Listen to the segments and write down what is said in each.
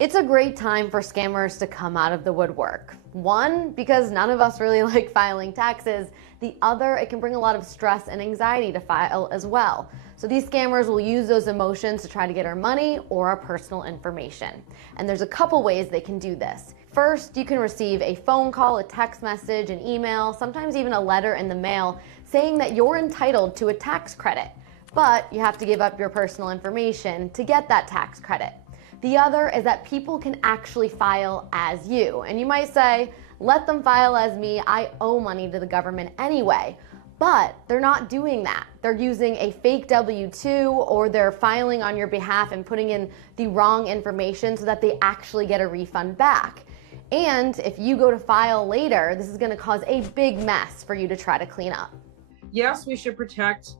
It's a great time for scammers to come out of the woodwork. One, because none of us really like filing taxes. The other, it can bring a lot of stress and anxiety to file as well. So these scammers will use those emotions to try to get our money or our personal information. And there's a couple ways they can do this. First, you can receive a phone call, a text message, an email, sometimes even a letter in the mail saying that you're entitled to a tax credit, but you have to give up your personal information to get that tax credit. The other is that people can actually file as you. And you might say, let them file as me, I owe money to the government anyway. But they're not doing that. They're using a fake W-2 or they're filing on your behalf and putting in the wrong information so that they actually get a refund back. And if you go to file later, this is going to cause a big mess for you to try to clean up. Yes, we should protect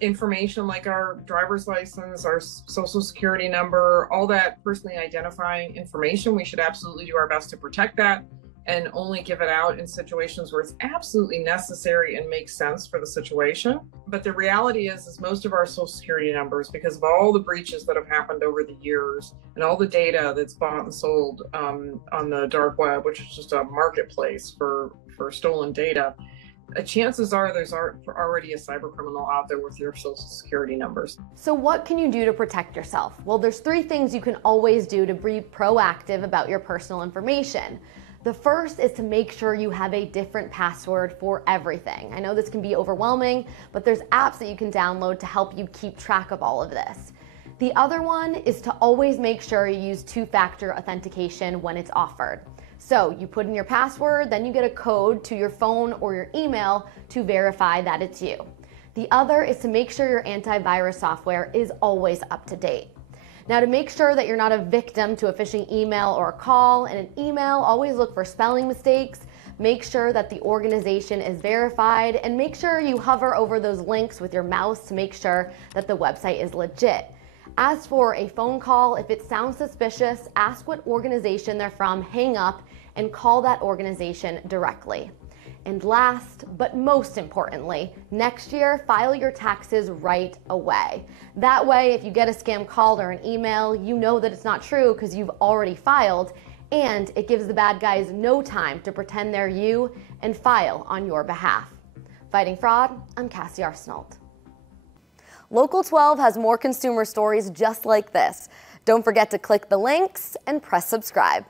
information like our driver's license, our social security number, all that personally identifying information. We should absolutely do our best to protect that and only give it out in situations where it's absolutely necessary and makes sense for the situation. But the reality is most of our social security numbers, because of all the breaches that have happened over the years and all the data that's bought and sold on the dark web, which is just a marketplace for stolen data, chances are there's already a cyber criminal out there with your social security numbers. So what can you do to protect yourself? Well, there's 3 things you can always do to be proactive about your personal information. The first is to make sure you have a different password for everything. I know this can be overwhelming, but there's apps that you can download to help you keep track of all of this. The other one is to always make sure you use 2-factor authentication when it's offered. So you put in your password, then you get a code to your phone or your email to verify that it's you. The other is to make sure your antivirus software is always up to date. Now, to make sure that you're not a victim to a phishing email or a call, in an email, always look for spelling mistakes, make sure that the organization is verified, and make sure you hover over those links with your mouse to make sure that the website is legit. As for a phone call, if it sounds suspicious, ask what organization they're from, hang up, and call that organization directly. And last, but most importantly, next year, file your taxes right away. That way, if you get a scam call or an email, you know that it's not true because you've already filed, and it gives the bad guys no time to pretend they're you and file on your behalf. Fighting fraud, I'm Cassie Arsenault. Local 12 has more consumer stories just like this. Don't forget to click the links and press subscribe.